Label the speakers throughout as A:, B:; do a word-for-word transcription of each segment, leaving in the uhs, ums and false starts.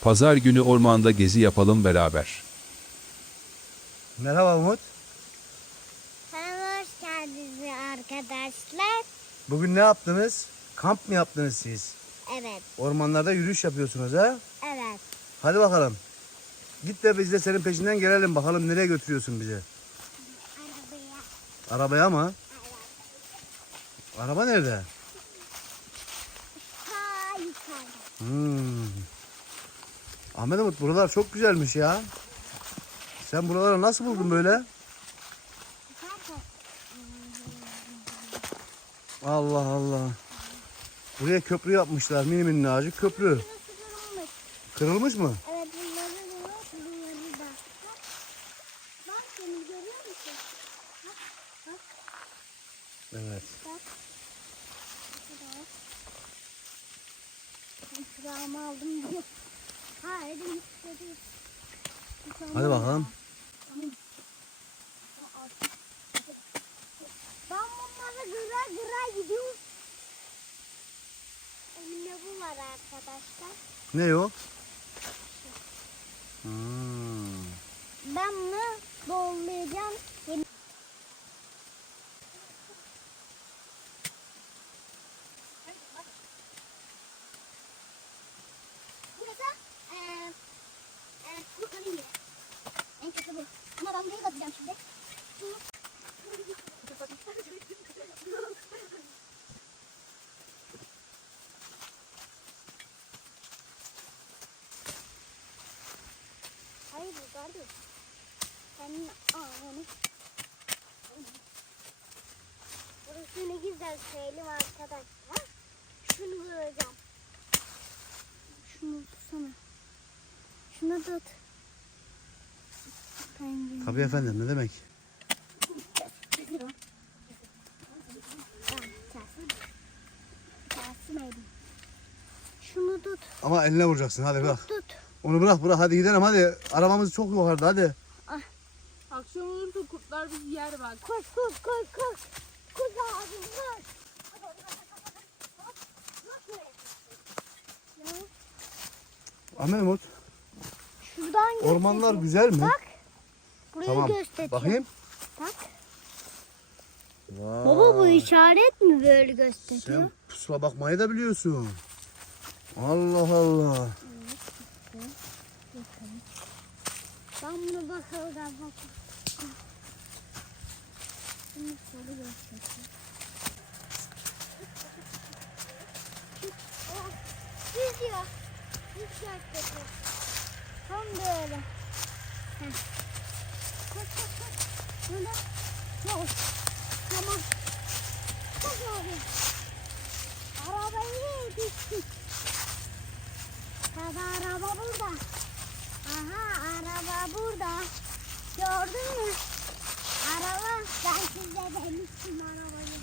A: Pazar günü ormanda gezi yapalım beraber.
B: Merhaba Umut.
C: Merhaba, hoş geldiniz arkadaşlar.
B: Bugün ne yaptınız? Kamp mı yaptınız siz?
C: Evet,
B: Ormanlarda yürüyüş yapıyorsunuz ha?
C: evet.
B: Hadi bakalım. Git de biz de senin peşinden gelelim bakalım nereye götürüyorsun bizi?
C: Arabaya.
B: Arabaya mı? Araba nerede?
C: Ha, yukarıda.
B: Hmm. Ahmet Umut buralar çok güzelmiş ya. Sen buraları nasıl buldun böyle?
C: Yukarıda.
B: Allah Allah. Buraya köprü yapmışlar. Mini minnacık köprü.
C: Burası kırılmış.
B: Kırılmış mı?
C: Evet, bunları da var, bunları da. Bak, bak seni görüyor musun? Bak, bak,
B: Evet.
C: bak. Şurada. Ben şuramı aldım diyor. Ha, elim istedi.
B: Hadi bakalım.
C: Ben bunları gıra gıra gidiyorum. Elimde bu var arkadaşlar.
B: Ne o? Hmm.
C: Ben bunu doğrayacağım. Yem- Burası eee eee kurtların yeri. En kötü bu. Ama ben buraya bakacağım şimdi. Hayır bu kardeş. Senin ağını. Burası ne güzel söyleyeyim arkadaşlar. Şunu vuracağım. Şunu tutsana. Şunu tut. Ben
B: Tabii efendim ne demek?
C: Şunu tut.
B: Ama eline vuracaksın hadi bırak.
C: Tut.
B: Onu bırak bırak hadi gidelim hadi. Arabamız çok yukarıda hadi.
D: Akşam olursa kurtlar bizi yer bak.
C: Koş koş koş koş. Koş abi koş. Ya,
B: Ahmet Umut
C: şuradan göster.
B: ormanlar güzel mi?
C: Bak. Burayı
B: Tamam.
C: gösteriyor.
B: Bakayım.
C: Bak.
B: Vay.
C: Baba bu işaret mi böyle gösteriyor?
B: Sen pusula bakmayı da biliyorsun. Allah Allah.
C: Ben bunu bakalım bak. Bunu şöyle gösteriyor. Oh, düz diyor. Düz gösteriyor. Tam böyle. Heh. Koş koş koş. Böyle. Yol. Tamam. Koş abi. Arabayı yetiştik. Tabii araba burada. Aha araba burada. Gördün mü? Araba. Ben size demiştim arabayı.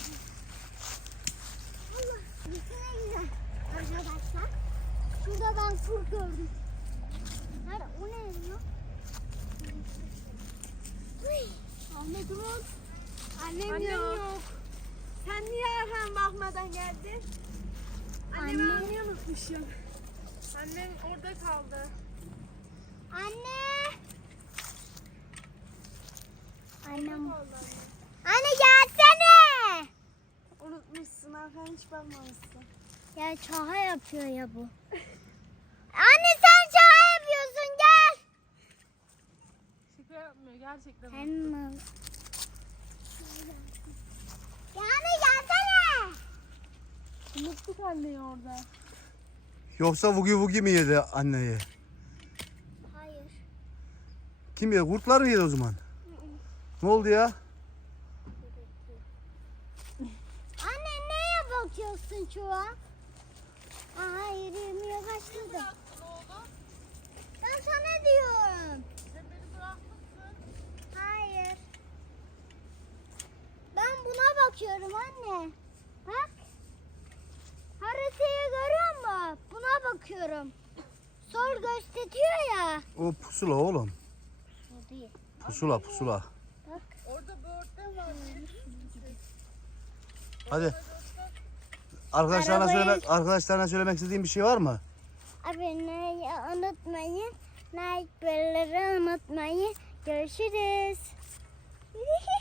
C: Allah. Burası ne güzel. Arkadaşlar. Şurada ben fır gördüm. Nerede? O ne ya? Uy. Ahmet Umut.
D: Annem,
C: Annem
D: yok.
C: yok.
D: Sen niye Erhan bakmadan geldin? Annemi
C: Anne.
D: almayı unutmuşum. Annem orada kaldı.
C: Anne. Annem.
D: Kaldı anne.
C: Anne gelsene.
D: Unutmuşsun Erhan, hiç bakmamışsın.
C: Ya çaha yapıyor ya bu. Anne sen çaha yapıyorsun gel.
D: Şaka yapmıyor gerçekten.
C: Sen mi? Ya anne gelsene.
D: Unuttuk anneyi orada.
B: Yoksa vugi vugi mi yedi anneyi?
C: Hayır.
B: Kim yedi? Kurtlar mı yedi o zaman? Ne oldu ya?
C: Anne neye bakıyorsun şu an? Aa, hayır yürümeye başladı.
D: Ne oldu?
C: Ben sana diyorum.
D: Sen beni bırakmışsın.
C: Hayır. Ben buna bakıyorum anne. Bak. Haritayı görüyor musun? Buna bakıyorum. Sol gösteriyor ya.
B: O pusula oğlum.
C: O değil.
B: Pusula pusula.
C: Bak.
D: Orada böğürtlen var.
B: Hadi. Arkadaşlarına
C: Arabayı-
B: söyle arkadaşlarına söylemek istediğin bir şey var mı?
C: abone olmayı unutmayın. Like, bellleri unutmayın. Görüşürüz.